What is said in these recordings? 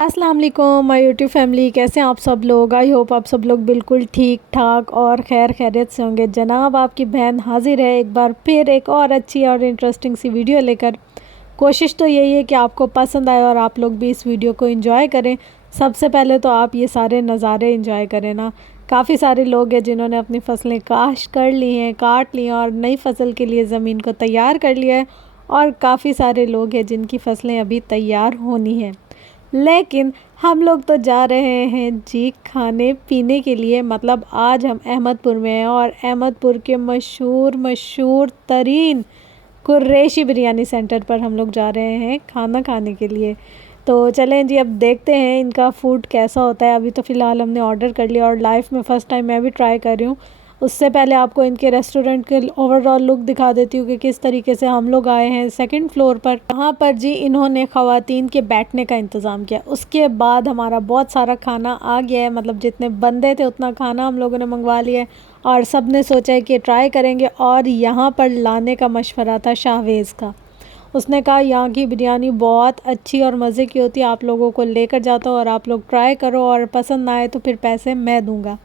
अस्सलाम वालेकुम my YouTube family, कैसे हैं आप सब लोग। आई होप आप सब लोग बिल्कुल ठीक ठाक और खैर खैरियत से होंगे। जनाब आपकी बहन हाजिर है एक बार फिर एक और अच्छी और इंटरेस्टिंग सी वीडियो लेकर। कोशिश तो यही है कि आपको पसंद आए और आप लोग भी इस वीडियो को एंजॉय करें। सबसे पहले तो आप ये सारे नज़ारे एंजॉय करें ना। काफ़ी सारे लोग हैं जिन्होंने अपनी फसलें काश कर ली हैं, काट ली हैं और नई फसल के लिए ज़मीन को तैयार कर लिया है। और काफ़ी सारे लोग हैं जिनकी फसलें अभी तैयार होनी हैं। लेकिन हम लोग तो जा रहे हैं जी खाने पीने के लिए। मतलब आज हम अहमदपुर में हैं और अहमदपुर के मशहूर तरीन कुरैशी बिरयानी सेंटर पर हम लोग जा रहे हैं खाना खाने के लिए। तो चलें जी, अब देखते हैं इनका फ़ूड कैसा होता है। अभी तो फ़िलहाल हमने ऑर्डर कर लिया और लाइफ में फ़र्स्ट टाइम मैं भी ट्राई कर रही हूँ। उससे पहले आपको इनके रेस्टोरेंट के ओवरऑल लुक दिखा देती हूँ कि किस तरीके से हम लोग आए हैं सेकंड फ्लोर पर। यहाँ पर जी इन्होंने ख़वातीन के बैठने का इंतज़ाम किया। उसके बाद हमारा बहुत सारा खाना आ गया है, मतलब जितने बंदे थे उतना खाना हम लोगों ने मंगवा लिया है और सब ने सोचा है कि ट्राई करेंगे। और यहाँ पर लाने का मशवरा था शाहवेज़ का। उसने कहा यहाँ की बिरयानी बहुत अच्छी और मज़े की होती है, आप लोगों को लेकर जाता हूँ और आप लोग ट्राई करो और पसंद ना आए तो फिर पैसे मैं दूँगा।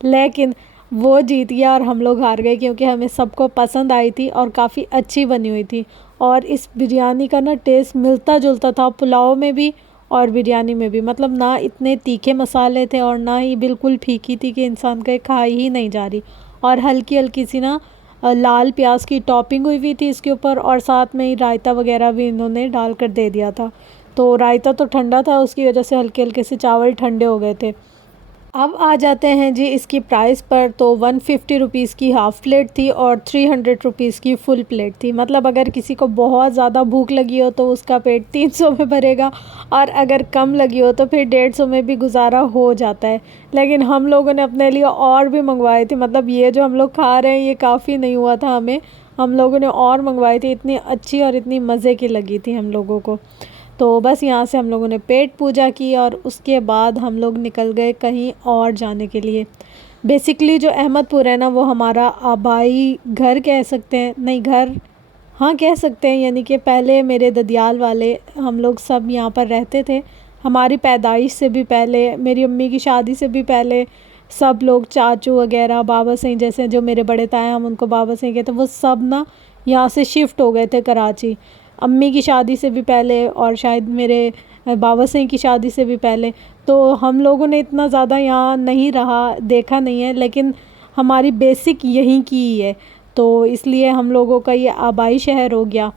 लेकिन वो जीत गया और हम लोग हार गए क्योंकि हमें सबको पसंद आई थी और काफ़ी अच्छी बनी हुई थी। और इस बिरयानी का ना टेस्ट मिलता जुलता था पुलाव में भी और बिरयानी में भी। मतलब ना इतने तीखे मसाले थे और ना ही बिल्कुल फीकी थी कि इंसान के खाई ही नहीं जा रही। और हल्की हल्की सी ना लाल प्याज की टॉपिंग हुई थी इसके ऊपर और साथ में ही रायता वगैरह भी इन्होंने डाल कर दे दिया था। तो रायता तो ठंडा था, उसकी वजह से हल्के हल्के से चावल ठंडे हो गए थे। अब आ जाते हैं जी इसकी प्राइस पर। तो 150 रुपीज़ की हाफ़ प्लेट थी और 300 रुपीज़ की फुल प्लेट थी। मतलब अगर किसी को बहुत ज़्यादा भूख लगी हो तो उसका पेट 300 में भरेगा और अगर कम लगी हो तो फिर 150 में भी गुजारा हो जाता है। लेकिन हम लोगों ने अपने लिए और भी मंगवाए थे। मतलब ये जो हम लोग खा रहे हैं ये काफ़ी नहीं हुआ था हमें, हम लोगों ने और मंगवाई थी। इतनी अच्छी और इतनी मज़े की लगी थी हम लोगों को। तो बस यहाँ से हम लोगों ने पेट पूजा की और उसके बाद हम लोग निकल गए कहीं और जाने के लिए। बेसिकली जो अहमदपुर है ना वो हमारा आबाई घर कह सकते हैं, नहीं घर हाँ कह सकते हैं। यानी कि पहले मेरे ददियाल वाले हम लोग सब यहाँ पर रहते थे। हमारी पैदाइश से भी पहले, मेरी अम्मी की शादी से भी पहले सब लोग चाचू वगैरह बाबा सही जैसे जो मेरे बड़े ताए हम उनको बाबा सही कहते, वो सब ना यहाँ से शिफ्ट हो गए थे कराची। अम्मी की शादी से भी पहले और शायद मेरे बाबा सही की शादी से भी पहले। तो हम लोगों ने इतना ज़्यादा यहाँ नहीं रहा, देखा नहीं है, लेकिन हमारी बेसिक यहीं की ही है। तो इसलिए हम लोगों का ये आबाई शहर हो गया।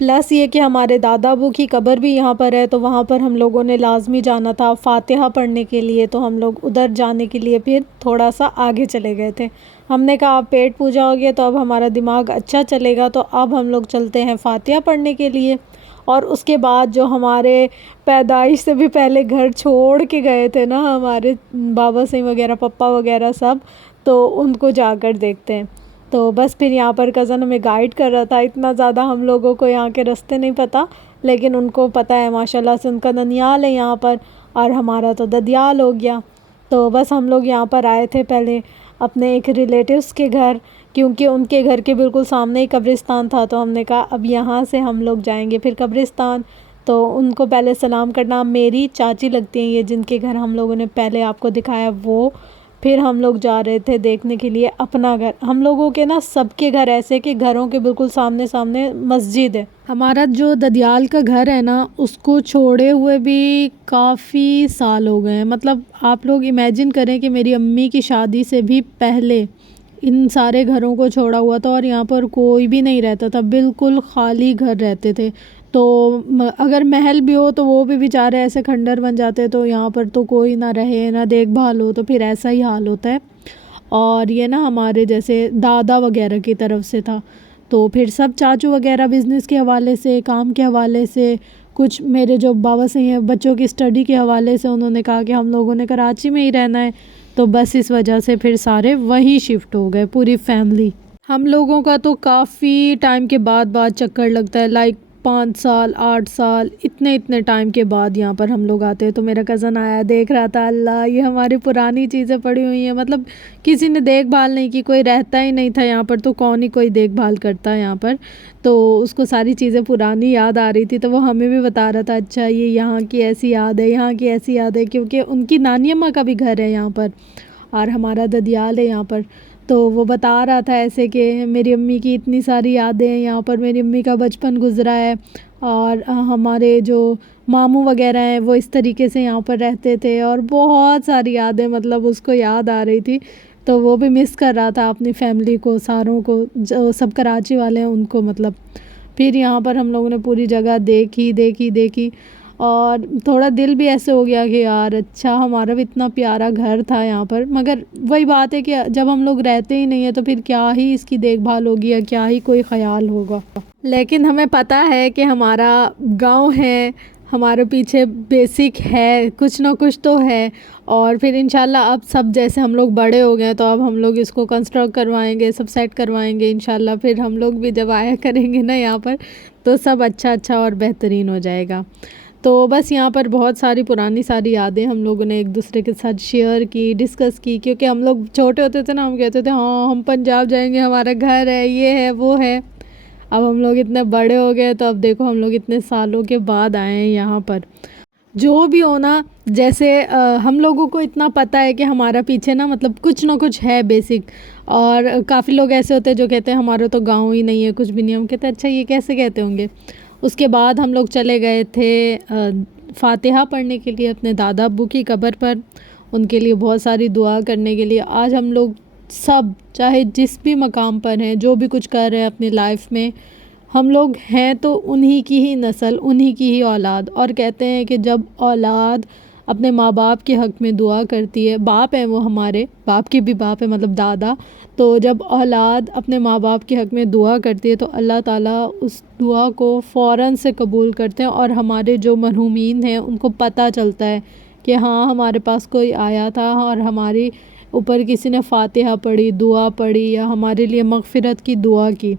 प्लस ये कि हमारे दादा अबू की कब्र भी यहाँ पर है, तो वहाँ पर हम लोगों ने लाजमी जाना था फ़ातिहा पढ़ने के लिए। तो हम लोग उधर जाने के लिए फिर थोड़ा सा आगे चले गए थे। हमने कहा अब पेट पूजा हो गया तो अब हमारा दिमाग अच्छा चलेगा, तो अब हम लोग चलते हैं फ़ातिहा पढ़ने के लिए। और उसके बाद जो हमारे पैदाइश से भी पहले घर छोड़ के गए थे ना हमारे बाबा सिंह वगैरह पप्पा वगैरह सब, तो उनको जाकर देखते हैं। तो बस फिर यहाँ पर कज़न हमें गाइड कर रहा था। इतना ज़्यादा हम लोगों को यहाँ के रास्ते नहीं पता, लेकिन उनको पता है माशाल्लाह से, उनका ननियाल है यहाँ पर और हमारा तो ददियाल हो गया। तो बस हम लोग यहाँ पर आए थे पहले अपने एक रिलेटिव्स के घर, क्योंकि उनके घर के बिल्कुल सामने ही कब्रिस्तान था। तो हमने कहा अब यहाँ से हम लोग जाएंगे फिर कब्रिस्तान। तो उनको पहले सलाम करना, मेरी चाची लगती हैं ये जिनके घर हम लोगों ने पहले आपको दिखाया वो। फिर हम लोग जा रहे थे देखने के लिए अपना घर। हम लोगों के ना सबके घर ऐसे कि घरों के बिल्कुल सामने सामने मस्जिद है। हमारा जो ददियाल का घर है ना उसको छोड़े हुए भी काफ़ी साल हो गए हैं। मतलब आप लोग इमेजिन करें कि मेरी अम्मी की शादी से भी पहले इन सारे घरों को छोड़ा हुआ था और यहाँ पर कोई भी नहीं रहता था, बिल्कुल खाली घर रहते थे। तो अगर महल भी हो तो वो भी बेचारे ऐसे खंडर बन जाते, तो यहाँ पर तो कोई ना रहे ना देखभाल हो, तो फिर ऐसा ही हाल होता है। और ये ना हमारे जैसे दादा वगैरह की तरफ से था, तो फिर सब चाचू वगैरह बिज़नेस के हवाले से, काम के हवाले से, कुछ मेरे जो बाबा से हैं बच्चों की स्टडी के हवाले से, उन्होंने कहा कि हम लोगों ने कराची में ही रहना है। तो बस इस वजह से फिर सारे वहीं शिफ्ट हो गए, पूरी फैमिली। हम लोगों का तो काफ़ी टाइम के बाद चक्कर लगता है, लाइक 5 साल 8 साल इतने इतने टाइम के बाद यहाँ पर हम लोग आते हैं। तो मेरा कज़न आया, देख रहा था, अल्लाह ये हमारी पुरानी चीज़ें पड़ी हुई हैं, मतलब किसी ने देखभाल नहीं की, कोई रहता ही नहीं था यहाँ पर, तो कौन ही कोई देखभाल करता है यहाँ पर। तो उसको सारी चीज़ें पुरानी याद आ रही थी, तो वो हमें भी बता रहा था, अच्छा ये यहाँ की ऐसी याद है, यहाँ की ऐसी याद है, क्योंकि उनकी नानी अम्मा का भी घर है यहाँ पर और हमारा ददियाल है यहाँ पर। तो वो बता रहा था ऐसे कि मेरी अम्मी की इतनी सारी यादें हैं यहाँ पर, मेरी अम्मी का बचपन गुज़रा है और हमारे जो मामू वगैरह हैं वो इस तरीके से यहाँ पर रहते थे, और बहुत सारी यादें मतलब उसको याद आ रही थी। तो वो भी मिस कर रहा था अपनी फैमिली को, सारों को, जो सब कराची वाले हैं उनको मतलब। फिर यहाँ पर हम लोगों ने पूरी जगह देखी देखी देखी और थोड़ा दिल भी ऐसे हो गया कि यार अच्छा हमारा भी इतना प्यारा घर था यहाँ पर। मगर वही बात है कि जब हम लोग रहते ही नहीं है तो फिर क्या ही इसकी देखभाल होगी या क्या ही कोई ख्याल होगा। लेकिन हमें पता है कि हमारा गांव है, हमारे पीछे बेसिक है, कुछ ना कुछ तो है। और फिर इंशाल्लाह अब सब जैसे हम लोग बड़े हो गए तो अब हम लोग इसको कंस्ट्रक्ट करवाएंगे, सब सेट करवाएंगे इंशाल्लाह। फिर हम लोग भी जब आया करेंगे ना यहाँ पर तो सब अच्छा अच्छा और बेहतरीन हो जाएगा। तो बस यहाँ पर बहुत सारी पुरानी सारी यादें हम लोगों ने एक दूसरे के साथ शेयर की, डिस्कस की, क्योंकि हम लोग छोटे होते थे ना, हम कहते थे हाँ हम पंजाब जाएंगे, हमारा घर है, ये है वो है। अब हम लोग इतने बड़े हो गए तो अब देखो हम लोग इतने सालों के बाद आए हैं यहाँ पर। जो भी हो ना, जैसे हम लोगों को इतना पता है कि हमारा पीछे ना मतलब कुछ ना कुछ है बेसिक। और काफ़ी लोग ऐसे होते हैं जो कहते हैं हमारा तो गांव ही नहीं है, कुछ भी नहीं। हम कहते हैं अच्छा ये कैसे कहते होंगे। उसके बाद हम लोग चले गए थे फ़ातिहा पढ़ने के लिए अपने दादा अब्बू की कब्र पर, उनके लिए बहुत सारी दुआ करने के लिए। आज हम लोग सब चाहे जिस भी मकाम पर हैं, जो भी कुछ कर रहे हैं अपनी लाइफ में, हम लोग हैं तो उन्हीं की ही नस्ल, उन्हीं की ही औलाद। और कहते हैं कि जब औलाद अपने माँ बाप के हक़ में दुआ करती है, बाप है वो हमारे, बाप के भी बाप है मतलब दादा, तो जब औलाद अपने माँ बाप के हक़ में दुआ करती है तो अल्लाह ताला उस दुआ को फ़ौरन से कबूल करते हैं। और हमारे जो मरहूमीन हैं उनको पता चलता है कि हाँ हमारे पास कोई आया था और हमारी ऊपर किसी ने फ़ातिहा पढ़ी, दुआ पढ़ी या हमारे लिए मग़फ़िरत की दुआ की।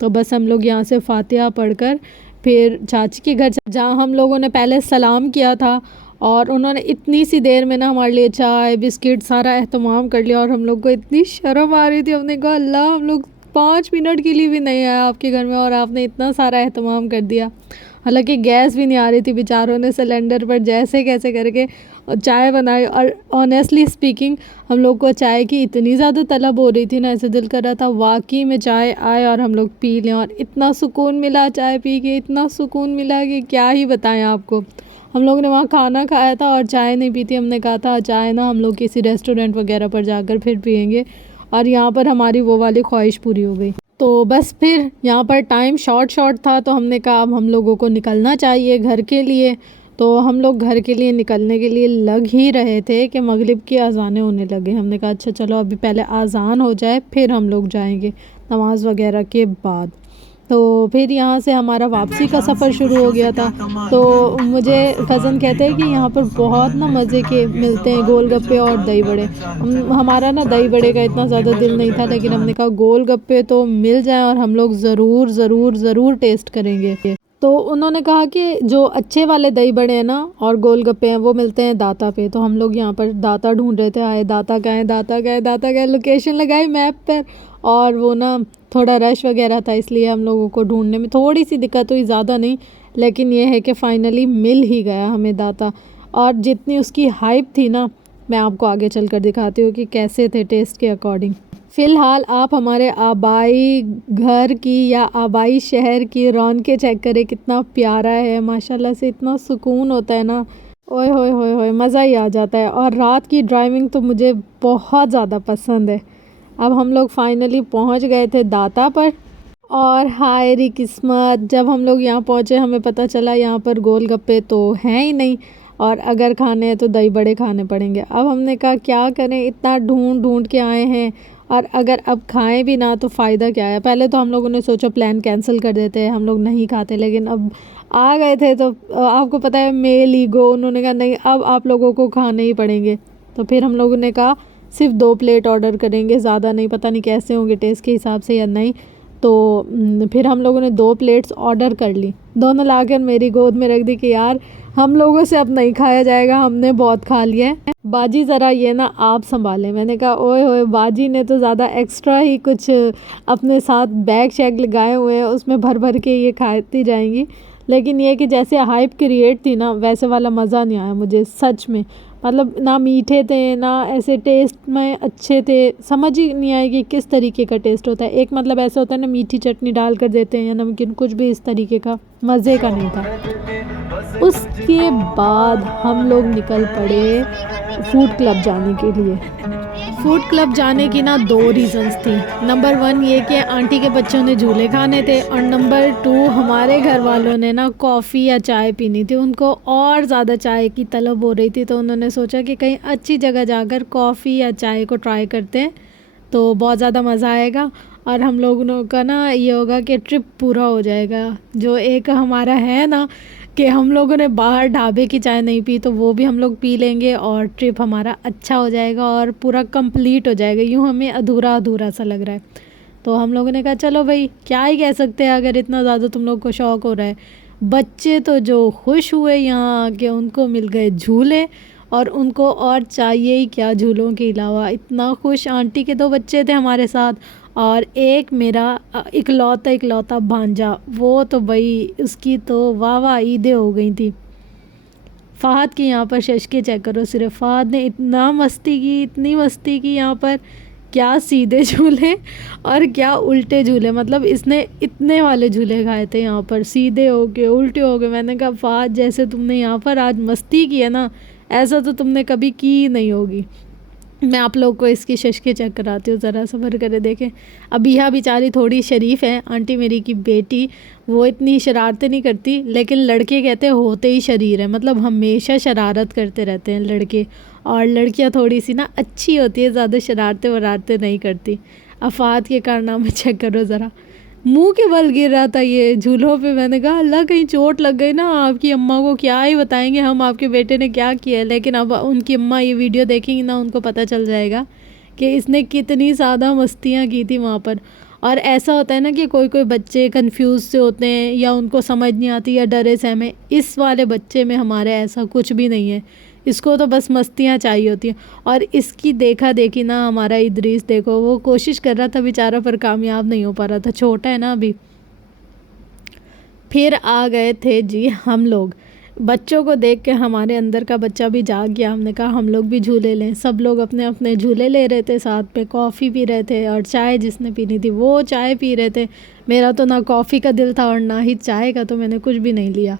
तो बस हम लोग यहाँ से फ़ातिहा पढ़कर फिर चाची के घर, जहाँ हम लोगों ने पहले सलाम किया था, और उन्होंने इतनी सी देर में ना हमारे लिए चाय बिस्किट सारा एहतमाम कर लिया। और हम लोग को इतनी शर्म आ रही थी, हमने कहा अल्लाह हम लोग 5 मिनट के लिए भी नहीं आया आपके घर में और आपने इतना सारा एहतमाम कर दिया। हालांकि गैस भी नहीं आ रही थी, बेचारों ने सिलेंडर पर जैसे कैसे करके चाय बनाई। और ऑनेस्टली स्पीकिंग हम लोग को चाय की इतनी ज़्यादा तलब हो रही थी ना, ऐसे दिल कर रहा था वाकई में चाय आए और हम लोग पी लें। और इतना सुकून मिला चाय पी के, इतना सुकून मिला कि क्या ही बताएं आपको। हम लोग ने वहाँ खाना खाया था और चाय नहीं पी थी। हमने कहा था चाय ना हम लोग किसी रेस्टोरेंट वगैरह पर जाकर फिर पियेंगे, और यहाँ पर हमारी वो वाली ख्वाहिश पूरी हो गई। तो बस फिर यहाँ पर टाइम शॉर्ट था तो हमने कहा अब हम लोगों को निकलना चाहिए घर के लिए। तो हम लोग घर के लिए निकलने के लिए लग ही रहे थे कि मगरिब की अज़ानें होने लगे। हमने कहा अच्छा चलो अभी पहले अज़ान हो जाए फिर हम लोग जाएंगे नमाज़ वगैरह के बाद। तो फिर यहाँ से हमारा वापसी का सफ़र शुरू हो गया था। तो मुझे कज़न कहते हैं कि यहाँ पर बहुत ना मज़े के मिलते हैं गोलगप्पे और दही बड़े। हमारा ना दही बड़े का इतना ज़्यादा दिल नहीं था, लेकिन हमने कहा गोलगप्पे तो मिल जाएं और हम लोग ज़रूर ज़रूर ज़रूर टेस्ट करेंगे। तो उन्होंने कहा कि जो अच्छे वाले दही बड़े हैं ना और गोलगप्पे हैं वो मिलते हैं दाता पे। तो हम लोग यहाँ पर दाता ढूंढ रहे थे, आए दाता का है, दाता का है, दाता का है, लोकेशन लगाई मैप पर, और वो ना थोड़ा रश वगैरह था इसलिए हम लोगों को ढूंढने में थोड़ी सी दिक्कत हुई, ज़्यादा नहीं। लेकिन ये है कि फ़ाइनली मिल ही गया हमें दाता। और जितनी उसकी हाइप थी ना, मैं आपको आगे चल कर दिखाती हूँ कि कैसे थे टेस्ट के अकॉर्डिंग। फ़िलहाल आप हमारे आबाई घर की या आबाई शहर की रौनकें चेक करें, कितना प्यारा है माशाल्लाह से, इतना सुकून होता है ना, ओए होए होए होए मज़ा ही आ जाता है। और रात की ड्राइविंग तो मुझे बहुत ज़्यादा पसंद है। अब हम लोग फाइनली पहुंच गए थे दाता पर, और हाय री किस्मत, जब हम लोग यहाँ पहुँचे हमें पता चला यहाँ पर गोलगप्पे तो हैं ही नहीं, और अगर खाने हैं तो दही बड़े खाने पड़ेंगे। अब हमने कहा क्या करें, इतना ढूंढ ढूंढ के आए हैं और अगर अब खाएं भी ना तो फ़ायदा क्या है। पहले तो हम लोगों ने सोचा प्लान कैंसिल कर देते हैं, हम लोग नहीं खाते, लेकिन अब आ गए थे तो आपको पता है मेल ईगो, उन्होंने कहा नहीं अब आप लोगों को खाने ही पड़ेंगे। तो फिर हम लोगों ने कहा सिर्फ 2 प्लेट ऑर्डर करेंगे, ज़्यादा नहीं, पता नहीं कैसे होंगे टेस्ट के हिसाब से या नहीं। तो तो फिर हम लोगों ने 2 प्लेट्स ऑर्डर कर ली, दोनों लाकर मेरी गोद में रख दी कि यार हम लोगों से अब नहीं खाया जाएगा, हमने बहुत खा लिया है, बाजी ज़रा ये ना आप संभालें। मैंने कहा ओए होए, बाजी ने तो ज़्यादा एक्स्ट्रा ही कुछ अपने साथ बैग शैग लगाए हुए हैं, उसमें भर भर के ये खाती जाएंगी। लेकिन ये कि जैसे हाइप क्रिएट थी ना, वैसे वाला मज़ा नहीं आया मुझे सच में। मतलब ना मीठे थे, ना ऐसे टेस्ट में अच्छे थे, समझ ही नहीं आया कि किस तरीके का टेस्ट होता है। एक मतलब ऐसा होता है ना, मीठी चटनी डाल कर देते हैं या नमकीन, कुछ भी इस तरीके का मज़े का नहीं था। उसके बाद हम लोग निकल पड़े फूड क्लब जाने के लिए। फूड क्लब जाने की ना 2 रीज़न्स थी। नंबर 1 ये कि आंटी के बच्चों ने झूले खाने थे, और नंबर 2 हमारे घर वालों ने ना कॉफ़ी या चाय पीनी थी। उनको और ज़्यादा चाय की तलब हो रही थी, तो उन्होंने सोचा कि कहीं अच्छी जगह जाकर कॉफ़ी या चाय को ट्राई करते हैं तो बहुत ज़्यादा मज़ा आएगा, और हम लोगों का ना ये होगा कि ट्रिप पूरा हो जाएगा। जो एक हमारा है ना कि हम लोगों ने बाहर ढाबे की चाय नहीं पी, तो वो भी हम लोग पी लेंगे और ट्रिप हमारा अच्छा हो जाएगा और पूरा कंप्लीट हो जाएगा। यूँ हमें अधूरा अधूरा सा लग रहा है। तो हम लोगों ने कहा चलो भाई, क्या ही कह सकते हैं अगर इतना ज़्यादा तुम लोग को शौक़ हो रहा है। बच्चे तो जो खुश हुए यहाँ के, उनको मिल गए झूले, और उनको और चाहिए ही क्या झूलों के अलावा। इतना खुश। आंटी के 2 बच्चे थे हमारे साथ, और एक मेरा इकलौता भांजा, वो तो भाई उसकी तो वाह वाह ईदें हो गई थी। फ़हद की यहाँ पर शशके चेक करो सिर्फ। फ़हद ने इतना मस्ती की, इतनी मस्ती की यहाँ पर, क्या सीधे झूले और क्या उल्टे झूले। मतलब इसने इतने वाले झूले खाए थे यहाँ पर, सीधे हो गए, उल्टे हो गए। मैंने कहा फ़हद, जैसे तुमने यहाँ पर आज मस्ती की है ना, ऐसा तो तुमने कभी की नहीं होगी। मैं आप लोग को इसकी शशके चेक कराती हूँ, ज़रा सब्र करे देखें। अबिहा बेचारी थोड़ी शरीफ है, आंटी मेरी की बेटी, वो इतनी शरारतें नहीं करती, लेकिन लड़के कहते हैं होते ही शरीर है। मतलब हमेशा शरारत करते रहते हैं लड़के, और लड़कियाँ थोड़ी सी ना अच्छी होती है, ज़्यादा शरारतें वरारतें नहीं करती। अफ़ात के कारनामे चेक करो ज़रा, मुंह के बल गिर रहा था ये झूलों पे। मैंने कहा अल्लाह कहीं चोट लग गई ना, आपकी अम्मा को क्या ही बताएंगे हम आपके बेटे ने क्या किया है। लेकिन अब उनकी अम्मा ये वीडियो देखेंगी ना, उनको पता चल जाएगा कि इसने कितनी ज़्यादा मस्तियाँ की थी वहाँ पर। और ऐसा होता है ना कि कोई कोई बच्चे कंफ्यूज से होते हैं, या उनको समझ नहीं आती, या डरे सहमे। इस वाले बच्चे में हमारे ऐसा कुछ भी नहीं है, इसको तो बस मस्तियाँ चाहिए होती हैं। और इसकी देखा देखी ना हमारा इदरीस देखो, वो कोशिश कर रहा था बेचारा, पर कामयाब नहीं हो पा रहा था, छोटा है ना अभी। फिर आ गए थे जी हम लोग। बच्चों को देख के हमारे अंदर का बच्चा भी जाग गया। हमने कहा हम लोग भी झूले लें। सब लोग अपने अपने झूले ले रहे थे, साथ में कॉफ़ी पी रहे थे, और चाय जिसने पीनी थी वो चाय पी रहे थे। मेरा तो ना कॉफ़ी का दिल था और ना ही चाय का, तो मैंने कुछ भी नहीं लिया।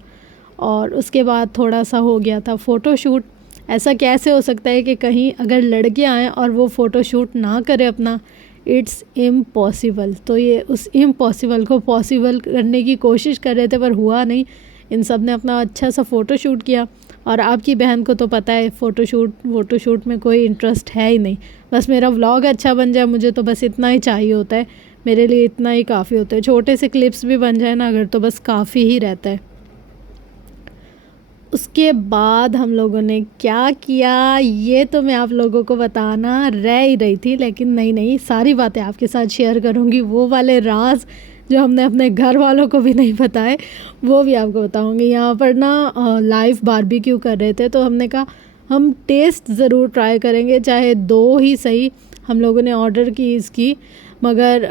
और उसके बाद थोड़ा सा हो गया था फ़ोटोशूट। ऐसा कैसे हो सकता है कि कहीं अगर लड़के आएँ और वो फ़ोटोशूट ना करें अपना, इट्स इम्पॉसिबल। तो ये उस इम्पॉसिबल को पॉसिबल करने की कोशिश कर रहे थे, पर हुआ नहीं। इन सब ने अपना अच्छा सा फ़ोटोशूट किया, और आपकी बहन को तो पता है फ़ोटोशूट में कोई इंटरेस्ट है ही नहीं। बस मेरा व्लॉग अच्छा बन जाए, मुझे तो बस इतना ही चाहिए होता है, मेरे लिए इतना ही काफ़ी होता है। छोटे से क्लिप्स भी बन जाए ना अगर, तो बस काफ़ी ही रहता है। उसके बाद हम लोगों ने क्या किया ये तो मैं आप लोगों को बताना रह ही रही थी, लेकिन नहीं सारी बातें आपके साथ शेयर करूँगी। वो वाले राज जो हमने अपने घर वालों को भी नहीं बताए, वो भी आपको बताऊँगी। यहाँ पर ना लाइव बारबेक्यू कर रहे थे, तो हमने कहा हम टेस्ट ज़रूर ट्राई करेंगे, चाहे 2 ही सही। हम लोगों ने ऑर्डर की इसकी, मगर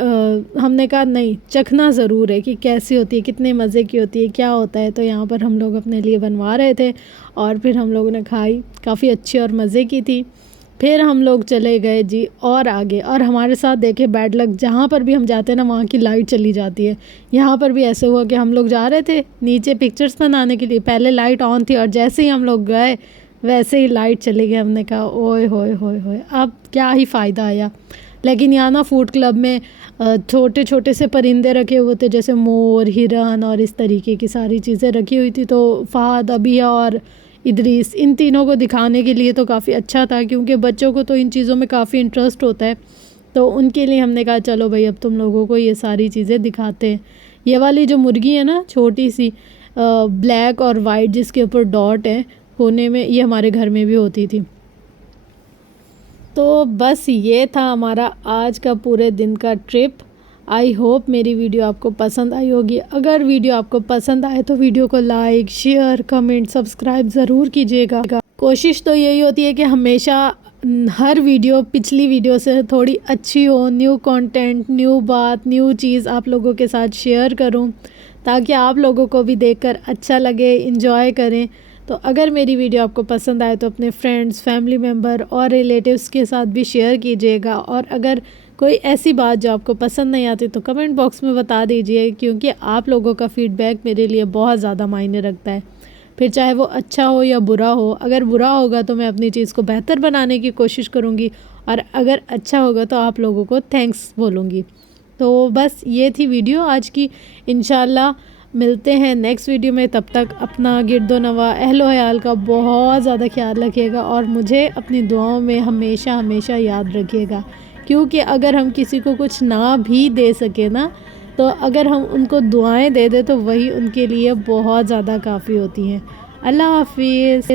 हमने कहा नहीं, चखना ज़रूर है कि कैसी होती है, कितने मज़े की होती है, क्या होता है। तो यहाँ पर हम लोग अपने लिए बनवा रहे थे, और फिर हम लोगों ने खाई, काफ़ी अच्छी और मज़े की थी। फिर हम लोग चले गए जी और आगे, और हमारे साथ देखे बैड लक, जहाँ पर भी हम जाते हैं ना वहाँ की लाइट चली जाती है। यहाँ पर भी ऐसे हुआ कि हम लोग जा रहे थे नीचे पिक्चर्स बनाने के लिए, पहले लाइट ऑन थी, और जैसे ही हम लोग गए वैसे ही लाइट चली गई। हमने कहा ओए होए होए होए, अब क्या ही फ़ायदा आया। लेकिन यहाँ ना फूड क्लब में छोटे छोटे से परिंदे रखे हुए थे, जैसे मोर, हिरन और इस तरीके की सारी चीज़ें रखी हुई थी। तो फ़हद, अबिया और इदरीस, इन तीनों को दिखाने के लिए तो काफ़ी अच्छा था, क्योंकि बच्चों को तो इन चीज़ों में काफ़ी इंटरेस्ट होता है। तो उनके लिए हमने कहा चलो भाई अब तुम लोगों को ये सारी चीज़ें दिखाते हैं। ये वाली जो मुर्गी है ना छोटी सी ब्लैक और वाइट जिसके ऊपर डॉट है कोने में, ये हमारे घर में भी होती थी। तो बस ये था हमारा आज का पूरे दिन का ट्रिप। आई होप मेरी वीडियो आपको पसंद आई होगी। अगर वीडियो आपको पसंद आए तो वीडियो को लाइक, शेयर, कमेंट, सब्सक्राइब ज़रूर कीजिएगा। कोशिश तो यही होती है कि हमेशा हर वीडियो पिछली वीडियो से थोड़ी अच्छी हो, न्यू कंटेंट, न्यू बात, न्यू चीज़ आप लोगों के साथ शेयर करूं, ताकि आप लोगों को भी देखकर अच्छा लगे, इंजॉय करें। तो अगर मेरी वीडियो आपको पसंद आए तो अपने फ्रेंड्स, फैमिली मेम्बर और रिलेटिव्स के साथ भी शेयर कीजिएगा। और अगर कोई ऐसी बात जो आपको पसंद नहीं आती तो कमेंट बॉक्स में बता दीजिए, क्योंकि आप लोगों का फ़ीडबैक मेरे लिए बहुत ज़्यादा मायने रखता है। फिर चाहे वो अच्छा हो या बुरा हो, अगर बुरा होगा तो मैं अपनी चीज़ को बेहतर बनाने की कोशिश करूँगी, और अगर अच्छा होगा तो आप लोगों को थैंक्स बोलूँगी। तो बस ये थी वीडियो आज की। इंशाल्लाह मिलते हैं नेक्स्ट वीडियो में। तब तक अपना गिरदो नवा अहलो हयाल का बहुत ज़्यादा ख्याल रखिएगा और मुझे अपनी दुआओं में हमेशा हमेशा याद रखिएगा, क्योंकि अगर हम किसी को कुछ ना भी दे सके ना, तो अगर हम उनको दुआएं दे दें तो वही उनके लिए बहुत ज़्यादा काफ़ी होती हैं। अल्लाह हाफिज़।